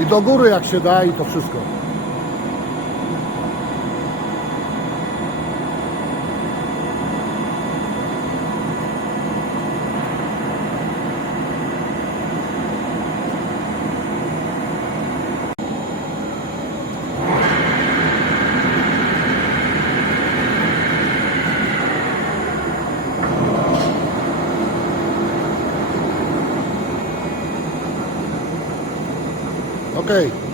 I do góry jak się da i to wszystko. Okej.